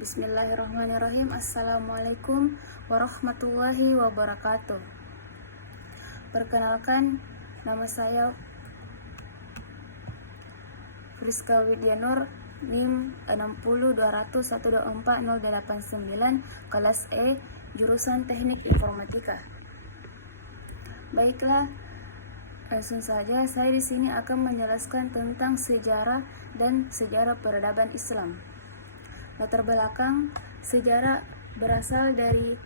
Bismillahirrahmanirrahim. Assalamualaikum warahmatullahi wabarakatuh. Perkenalkan, nama saya Friska Widyanur, NIM 60200124089, kelas E, jurusan Teknik Informatika. Baiklah, langsung saja saya di sini akan menjelaskan tentang sejarah dan sejarah peradaban Islam. Latar belakang sejarah berasal dari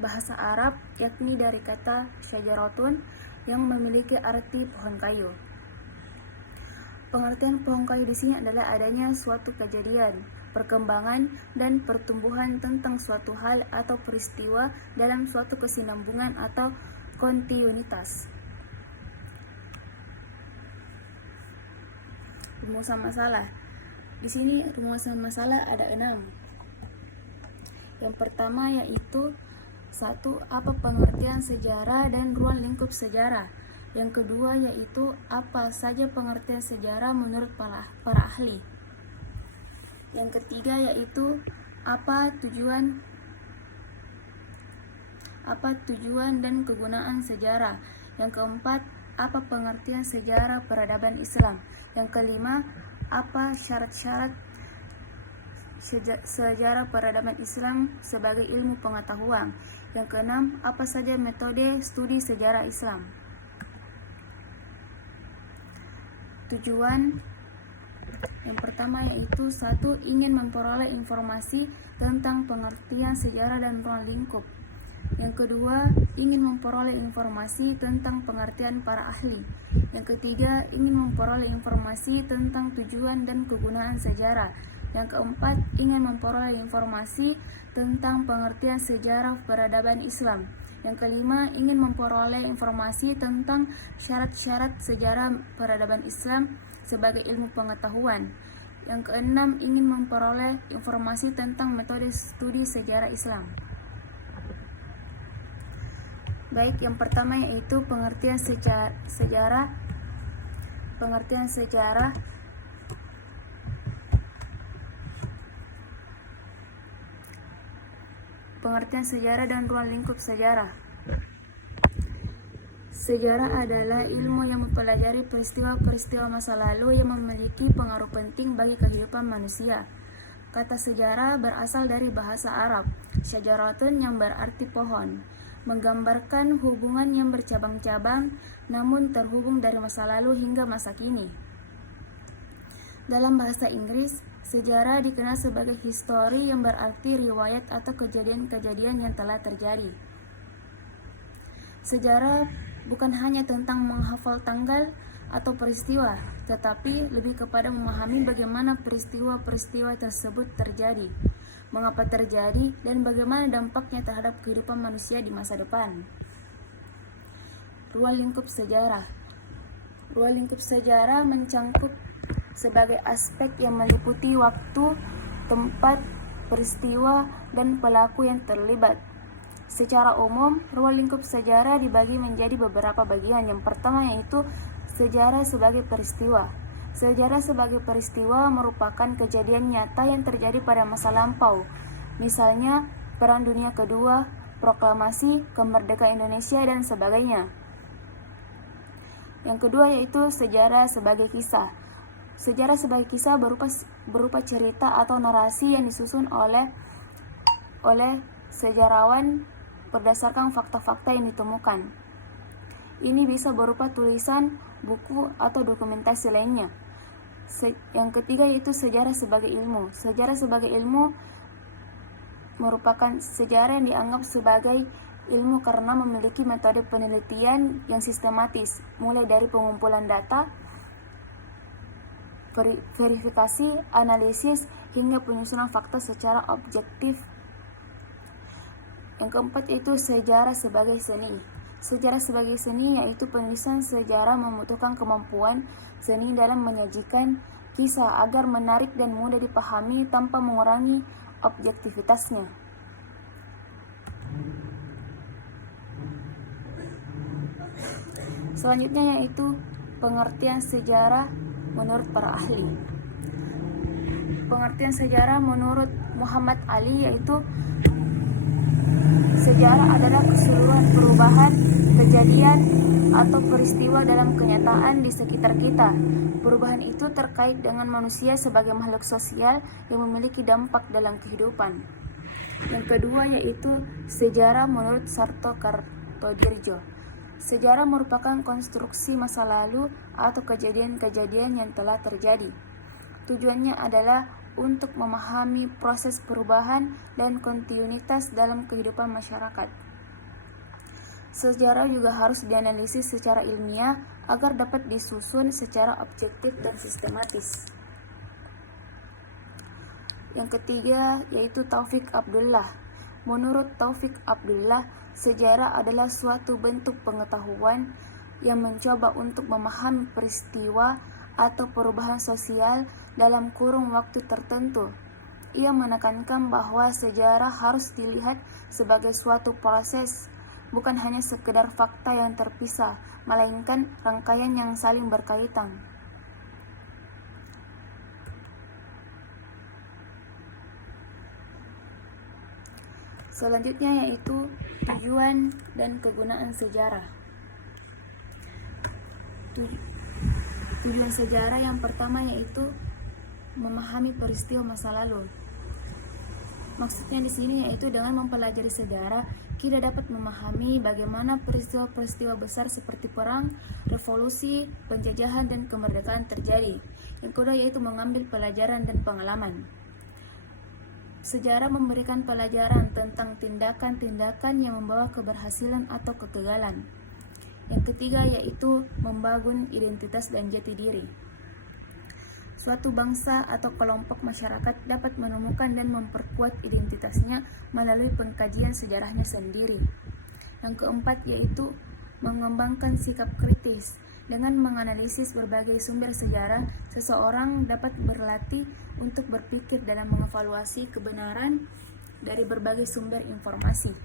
bahasa Arab, yakni dari kata syajaratun yang memiliki arti pohon kayu. Pengertian pohon kayu di sini adalah adanya suatu kejadian, perkembangan, dan pertumbuhan tentang suatu hal atau peristiwa dalam suatu kesinambungan atau kontinuitas. Rumusan masalah. Di sini rumusan masalah ada 6. Yang pertama yaitu 1. Apa pengertian sejarah dan ruang lingkup sejarah? Yang kedua yaitu apa saja pengertian sejarah menurut para ahli? Yang ketiga yaitu apa tujuan dan kegunaan sejarah? Yang keempat, apa pengertian sejarah peradaban Islam? Yang kelima, apa syarat-syarat sejarah peradaban Islam sebagai ilmu pengetahuan? Yang keenam, apa saja metode studi sejarah Islam? Tujuan yang pertama yaitu 1. Ingin memperoleh informasi tentang pengertian sejarah dan ruang lingkup. Yang kedua, ingin memperoleh informasi tentang pengertian para ahli. Yang ketiga, ingin memperoleh informasi tentang tujuan dan kegunaan sejarah. Yang keempat, ingin memperoleh informasi tentang pengertian sejarah peradaban Islam. Yang kelima, ingin memperoleh informasi tentang syarat-syarat sejarah peradaban Islam sebagai ilmu pengetahuan. Yang keenam, ingin memperoleh informasi tentang metode studi sejarah Islam. Baik, yang pertama yaitu pengertian sejarah. Pengertian sejarah dan ruang lingkup sejarah. Sejarah adalah ilmu yang mempelajari peristiwa-peristiwa masa lalu yang memiliki pengaruh penting bagi kehidupan manusia. Kata sejarah berasal dari bahasa Arab, syajaratun, yang berarti pohon, menggambarkan hubungan yang bercabang-cabang namun terhubung dari masa lalu hingga masa kini. Dalam bahasa Inggris, sejarah dikenal sebagai history, yang berarti riwayat atau kejadian-kejadian yang telah terjadi. Sejarah bukan hanya tentang menghafal tanggal atau peristiwa, tetapi lebih kepada memahami bagaimana peristiwa-peristiwa tersebut terjadi, mengapa terjadi, dan bagaimana dampaknya terhadap kehidupan manusia di masa depan. Ruang lingkup sejarah. Ruang lingkup sejarah mencangkup sebagai aspek yang meliputi waktu, tempat, peristiwa, dan pelaku yang terlibat. Secara umum, ruang lingkup sejarah dibagi menjadi beberapa bagian. Yang pertama yaitu sejarah sebagai peristiwa. Sejarah sebagai peristiwa merupakan kejadian nyata yang terjadi pada masa lampau. Misalnya, Perang Dunia Kedua, proklamasi kemerdekaan Indonesia, dan sebagainya. Yang kedua yaitu sejarah sebagai kisah. Sejarah sebagai kisah berupa cerita atau narasi yang disusun oleh sejarawan berdasarkan fakta-fakta yang ditemukan. Ini bisa berupa tulisan, buku, atau dokumentasi lainnya. Yang ketiga yaitu sejarah sebagai ilmu. Sejarah sebagai ilmu merupakan sejarah yang dianggap sebagai ilmu karena memiliki metode penelitian yang sistematis, mulai dari pengumpulan data, verifikasi, analisis, hingga penyusunan fakta secara objektif. Yang keempat yaitu sejarah sebagai seni. Sejarah sebagai seni yaitu penulisan sejarah membutuhkan kemampuan seni dalam menyajikan kisah agar menarik dan mudah dipahami tanpa mengurangi objektivitasnya. Selanjutnya yaitu pengertian sejarah menurut para ahli. pengertian sejarah menurut Muhammad Ali yaitu sejarah adalah keseluruhan perubahan, kejadian, atau peristiwa dalam kenyataan di sekitar kita. Perubahan itu terkait dengan manusia sebagai makhluk sosial yang memiliki dampak dalam kehidupan. Yang kedua yaitu sejarah menurut Sarto Kartodirjo. Sejarah merupakan konstruksi masa lalu atau kejadian-kejadian yang telah terjadi. Tujuannya adalah untuk memahami proses perubahan dan kontinuitas dalam kehidupan masyarakat. Sejarah juga harus dianalisis secara ilmiah agar dapat disusun secara objektif dan sistematis. Yang ketiga yaitu Taufik Abdullah. Menurut Taufik Abdullah, sejarah adalah suatu bentuk pengetahuan yang mencoba untuk memahami peristiwa atau perubahan sosial dalam kurun waktu tertentu. Ia menekankan bahwa sejarah harus dilihat sebagai suatu proses, bukan hanya sekedar fakta yang terpisah, melainkan rangkaian yang saling berkaitan. Selanjutnya yaitu tujuan dan kegunaan sejarah. Tujuan sejarah yang pertama yaitu memahami peristiwa masa lalu. Maksudnya di sini yaitu dengan mempelajari sejarah, kita dapat memahami bagaimana peristiwa-peristiwa besar seperti perang, revolusi, penjajahan, dan kemerdekaan terjadi. Yang kedua yaitu mengambil pelajaran dan pengalaman. Sejarah memberikan pelajaran tentang tindakan-tindakan yang membawa keberhasilan atau kegagalan. Yang ketiga yaitu membangun identitas dan jati diri. Suatu bangsa atau kelompok masyarakat dapat menemukan dan memperkuat identitasnya melalui pengkajian sejarahnya sendiri. Yang keempat yaitu mengembangkan sikap kritis. Dengan menganalisis berbagai sumber sejarah, seseorang dapat berlatih untuk berpikir dalam mengevaluasi kebenaran dari berbagai sumber informasi.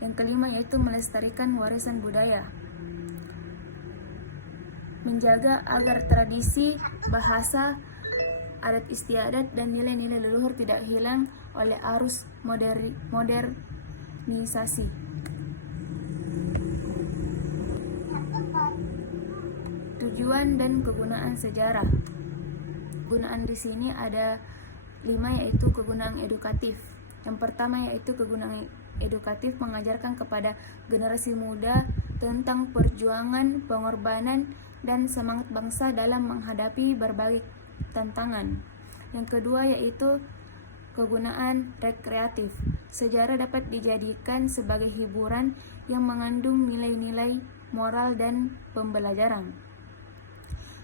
Yang kelima yaitu melestarikan warisan budaya. Menjaga agar tradisi, bahasa, adat istiadat, dan nilai-nilai leluhur tidak hilang oleh arus modernisasi. Tujuan dan kegunaan sejarah. Gunaan di sini ada 5 yaitu kegunaan edukatif. Yang pertama yaitu kegunaan edukatif mengajarkan kepada generasi muda tentang perjuangan, pengorbanan, dan semangat bangsa dalam menghadapi berbagai tantangan. Yang kedua yaitu kegunaan rekreatif. Sejarah dapat dijadikan sebagai hiburan yang mengandung nilai-nilai moral dan pembelajaran.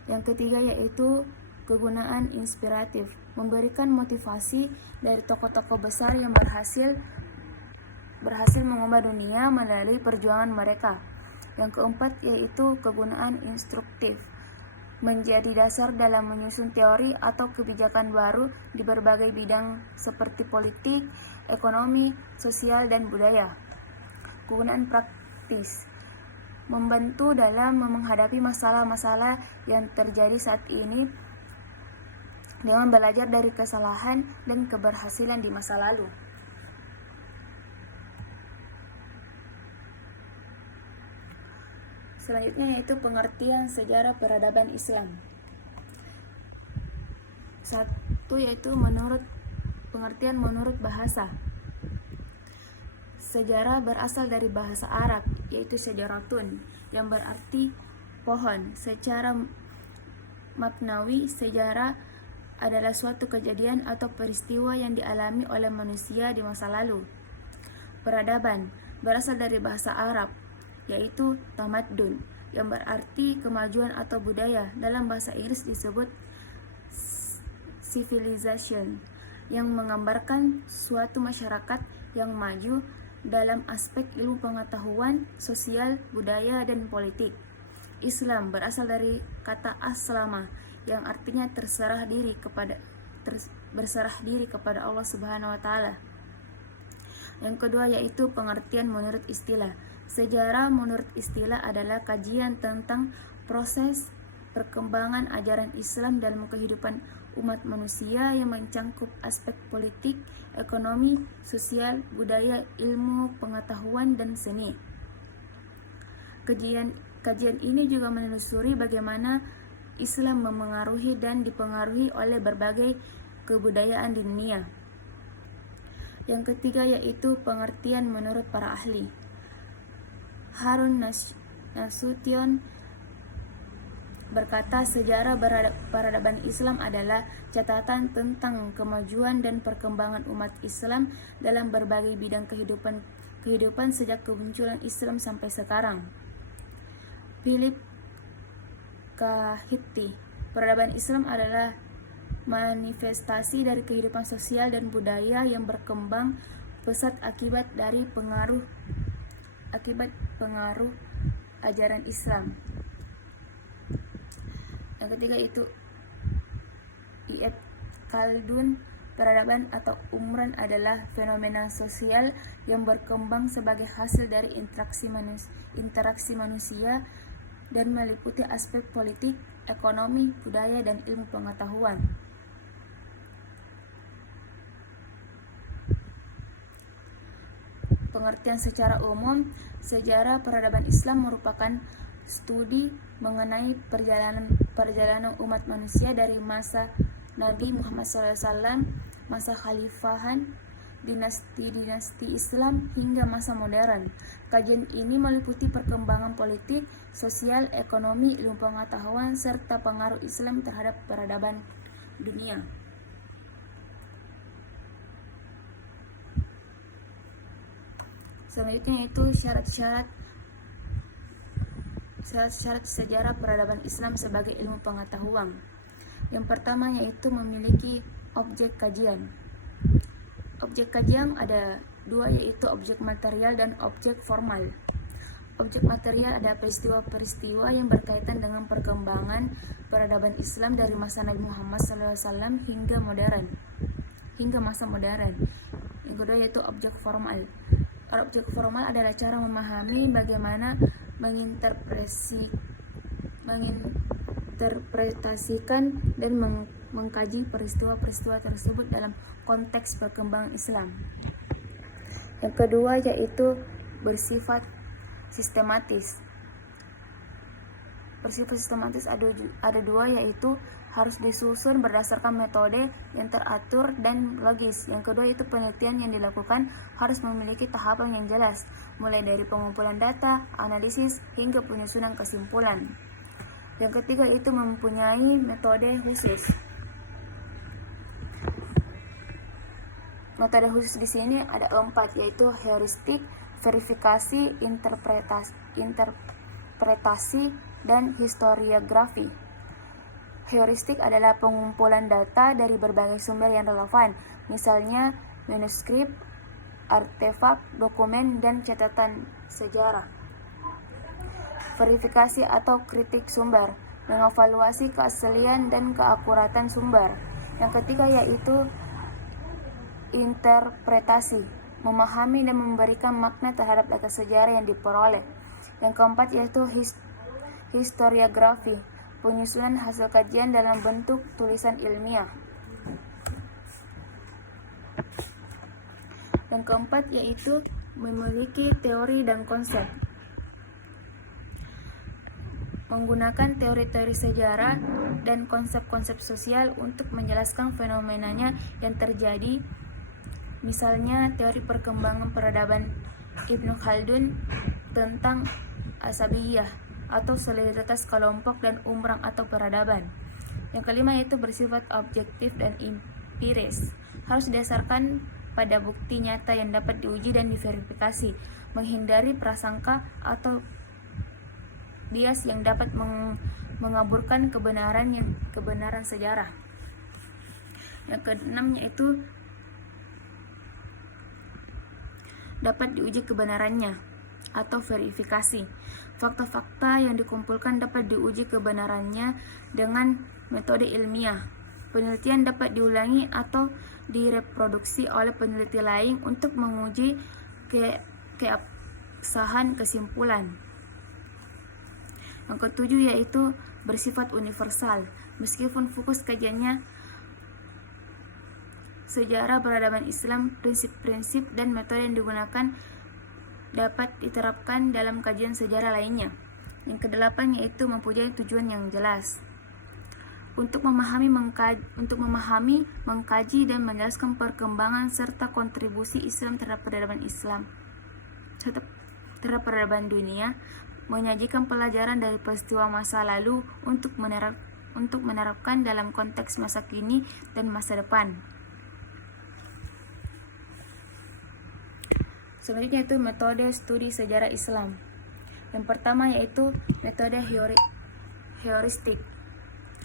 Yang ketiga yaitu kegunaan inspiratif, memberikan motivasi dari tokoh-tokoh besar yang berhasil mengubah dunia melalui perjuangan mereka. Yang keempat yaitu kegunaan instruktif, menjadi dasar dalam menyusun teori atau kebijakan baru di berbagai bidang seperti politik, ekonomi, sosial, dan budaya. Kegunaan praktis, membantu dalam menghadapi masalah-masalah yang terjadi saat ini dengan belajar dari kesalahan dan keberhasilan di masa lalu. Selanjutnya yaitu pengertian sejarah peradaban Islam. Satu yaitu pengertian menurut bahasa. Sejarah berasal dari bahasa Arab, yaitu sejaratun, yang berarti pohon. Secara maknawi, sejarah adalah suatu kejadian atau peristiwa yang dialami oleh manusia di masa lalu. Peradaban berasal dari bahasa Arab, yaitu tamadun, yang berarti kemajuan atau budaya. Dalam bahasa Inggris disebut civilization, yang menggambarkan suatu masyarakat yang maju dalam aspek ilmu pengetahuan, sosial, budaya, dan politik. Islam berasal dari kata aslama, yang artinya berserah diri kepada Allah Subhanahu wa taala. Yang kedua yaitu pengertian menurut istilah. Sejarah menurut istilah adalah kajian tentang proses perkembangan ajaran Islam dalam kehidupan umat manusia yang mencakup aspek politik, ekonomi, sosial, budaya, ilmu, pengetahuan, dan seni. Kajian ini juga menelusuri bagaimana Islam memengaruhi dan dipengaruhi oleh berbagai kebudayaan di dunia. Yang ketiga yaitu pengertian menurut para ahli. Harun Nasution berkata, sejarah peradaban Islam adalah catatan tentang kemajuan dan perkembangan umat Islam dalam berbagai bidang kehidupan sejak kemunculan Islam sampai sekarang. Philip Kahiti, peradaban Islam adalah manifestasi dari kehidupan sosial dan budaya yang berkembang pesat akibat pengaruh ajaran Islam. Yang ketiga itu Ibn Khaldun, peradaban atau umran adalah fenomena sosial yang berkembang sebagai hasil dari interaksi manusia dan meliputi aspek politik, ekonomi, budaya, dan ilmu pengetahuan. Pengertian secara umum, sejarah peradaban Islam merupakan studi mengenai perjalanan umat manusia dari masa Nabi Muhammad SAW, masa khalifahan, dinasti Islam hingga masa modern. Kajian ini meliputi perkembangan politik, sosial, ekonomi, ilmu pengetahuan, serta pengaruh Islam terhadap peradaban dunia. Selanjutnya itu syarat-syarat sejarah peradaban Islam sebagai ilmu pengetahuan. Yang pertama yaitu memiliki objek kajian. Objek kajian ada dua, yaitu objek material dan objek formal. Objek material ada peristiwa-peristiwa yang berkaitan dengan perkembangan peradaban Islam dari masa Nabi Muhammad SAW hingga masa modern. Yang kedua yaitu objek formal. Objek formal adalah cara memahami bagaimana menginterpretasikan dan mengkaji peristiwa-peristiwa tersebut dalam konteks perkembangan Islam. Yang kedua yaitu bersifat sistematis. Bersifat sistematis ada dua, yaitu harus disusun berdasarkan metode yang teratur dan logis. Yang kedua itu penelitian yang dilakukan harus memiliki tahapan yang jelas, mulai dari pengumpulan data, analisis, hingga penyusunan kesimpulan. Yang ketiga itu mempunyai metode khusus. Metode khusus di sini ada 4, yaitu heuristik, verifikasi, interpretasi, dan historiografi. Heuristik adalah pengumpulan data dari berbagai sumber yang relevan, misalnya manuskrip, artefak, dokumen, dan catatan sejarah. Verifikasi atau kritik sumber, mengevaluasi keaslian dan keakuratan sumber. Yang ketiga yaitu interpretasi, memahami dan memberikan makna terhadap data sejarah yang diperoleh. Yang keempat yaitu historiografi, penyusunan hasil kajian dalam bentuk tulisan ilmiah. Yang keempat yaitu memiliki teori dan konsep, menggunakan teori-teori sejarah dan konsep-konsep sosial untuk menjelaskan fenomenanya yang terjadi. Misalnya teori perkembangan peradaban Ibn Khaldun tentang asabiyah atau solidaritas kelompok dan umrah atau peradaban. Yang kelima yaitu bersifat objektif dan empiris, harus didasarkan pada bukti nyata yang dapat diuji dan diverifikasi, menghindari prasangka atau bias yang dapat mengaburkan kebenaran sejarah. Yang keenam yaitu dapat diuji kebenarannya atau verifikasi. Fakta-fakta yang dikumpulkan dapat diuji kebenarannya dengan metode ilmiah. Penelitian dapat diulangi atau direproduksi oleh peneliti lain untuk menguji keabsahan kesimpulan. Yang ketujuh yaitu bersifat universal. Meskipun fokus kajiannya sejarah peradaban Islam, prinsip-prinsip dan metode yang digunakan dapat diterapkan dalam kajian sejarah lainnya. Yang kedelapan yaitu mempunyai tujuan yang jelas. Untuk memahami, mengkaji dan menjelaskan perkembangan serta kontribusi Islam terhadap peradaban dunia, menyajikan pelajaran dari peristiwa masa lalu untuk menerapkan dalam konteks masa kini dan masa depan. Selanjutnya itu metode studi sejarah Islam. Yang pertama yaitu metode heuristik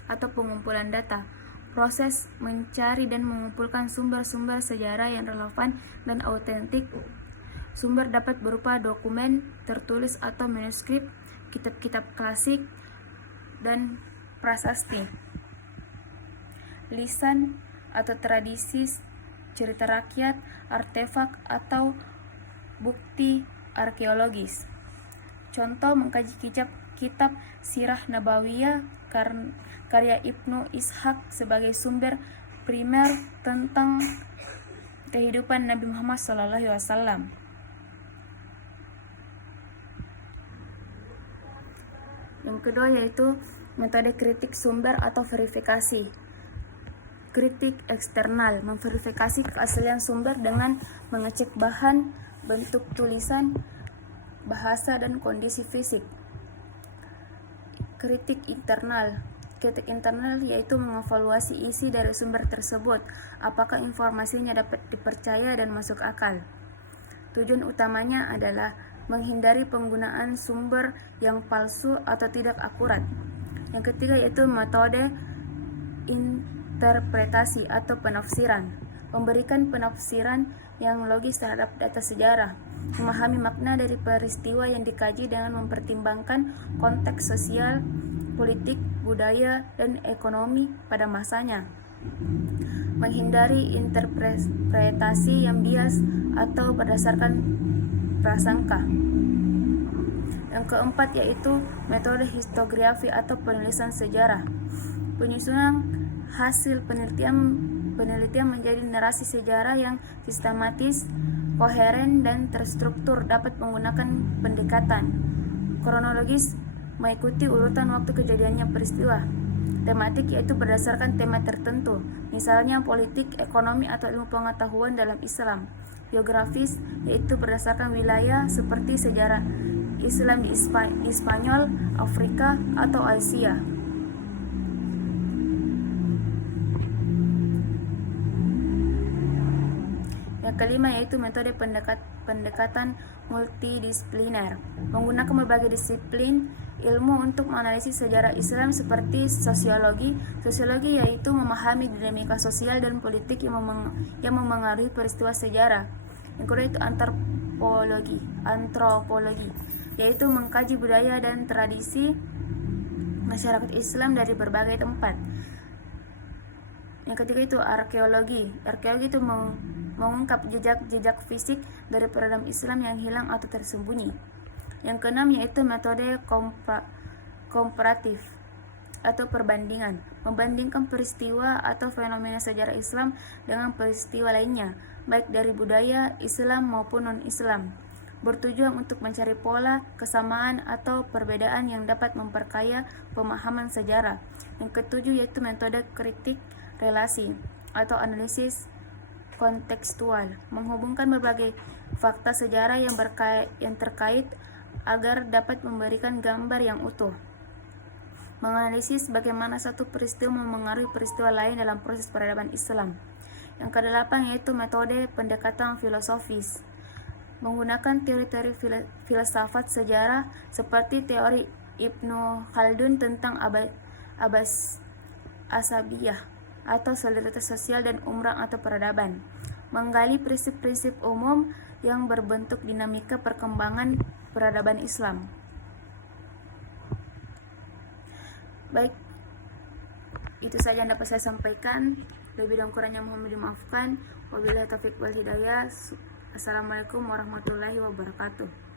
atau pengumpulan data. Proses mencari dan mengumpulkan sumber-sumber sejarah yang relevan dan autentik. Sumber dapat berupa dokumen tertulis atau manuskrip, kitab-kitab klasik, dan prasasti. Lisan atau tradisi, cerita rakyat, artefak, atau bukti arkeologis. Contoh mengkaji kitab Sirah Nabawiyah karya Ibnu Ishaq sebagai sumber primer tentang kehidupan Nabi Muhammad SAW. Yang kedua yaitu metode kritik sumber atau verifikasi. Kritik eksternal, memverifikasi keaslian sumber dengan mengecek bahan, bentuk tulisan, bahasa, dan kondisi fisik. Kritik internal yaitu mengevaluasi isi dari sumber tersebut, apakah informasinya dapat dipercaya dan masuk akal. Tujuan utamanya adalah menghindari penggunaan sumber yang palsu atau tidak akurat. Yang ketiga yaitu metode interpretasi atau penafsiran, memberikan penafsiran yang logis terhadap data sejarah, memahami makna dari peristiwa yang dikaji dengan mempertimbangkan konteks sosial, politik, budaya, dan ekonomi pada masanya. Menghindari interpretasi yang bias atau berdasarkan prasangka. Yang keempat yaitu metode historiografi atau penulisan sejarah. Penyusunan hasil penelitian menjadi narasi sejarah yang sistematis, koheren, dan terstruktur, dapat menggunakan pendekatan kronologis mengikuti urutan waktu kejadiannya peristiwa. Tematik yaitu berdasarkan tema tertentu, misalnya politik, ekonomi, atau ilmu pengetahuan dalam Islam. Geografis yaitu berdasarkan wilayah seperti sejarah Islam di Spanyol, Afrika, atau Asia. Yang kelima yaitu metode pendekatan multidisipliner, menggunakan berbagai disiplin ilmu untuk menganalisis sejarah Islam seperti sosiologi yaitu memahami dinamika sosial dan politik yang memengaruhi peristiwa sejarah. Yang kedua itu antropologi yaitu mengkaji budaya dan tradisi masyarakat Islam dari berbagai tempat. Yang ketiga itu arkeologi itu mengungkap jejak fisik dari peradaban Islam yang hilang atau tersembunyi. Yang keenam yaitu metode komparatif atau perbandingan, membandingkan peristiwa atau fenomena sejarah Islam dengan peristiwa lainnya, baik dari budaya Islam maupun non-Islam, bertujuan untuk mencari pola, kesamaan, atau perbedaan yang dapat memperkaya pemahaman sejarah. Yang ketujuh yaitu metode kritik relasi atau analisis kontekstual, menghubungkan berbagai fakta sejarah yang terkait agar dapat memberikan gambar yang utuh. Menganalisis bagaimana satu peristiwa memengaruhi peristiwa lain dalam proses peradaban Islam. Yang kedelapan yaitu metode pendekatan filosofis, menggunakan teori-teori filsafat sejarah seperti teori Ibnu Khaldun tentang asabiyah atau solidaritas sosial dan umrah atau peradaban, menggali prinsip-prinsip umum yang berbentuk dinamika perkembangan peradaban Islam. Baik, itu saja yang dapat saya sampaikan. Lebih dan kurangnya mohon dimaafkan. Wabillahi taufiq wal hidayah. Assalamualaikum warahmatullahi wabarakatuh.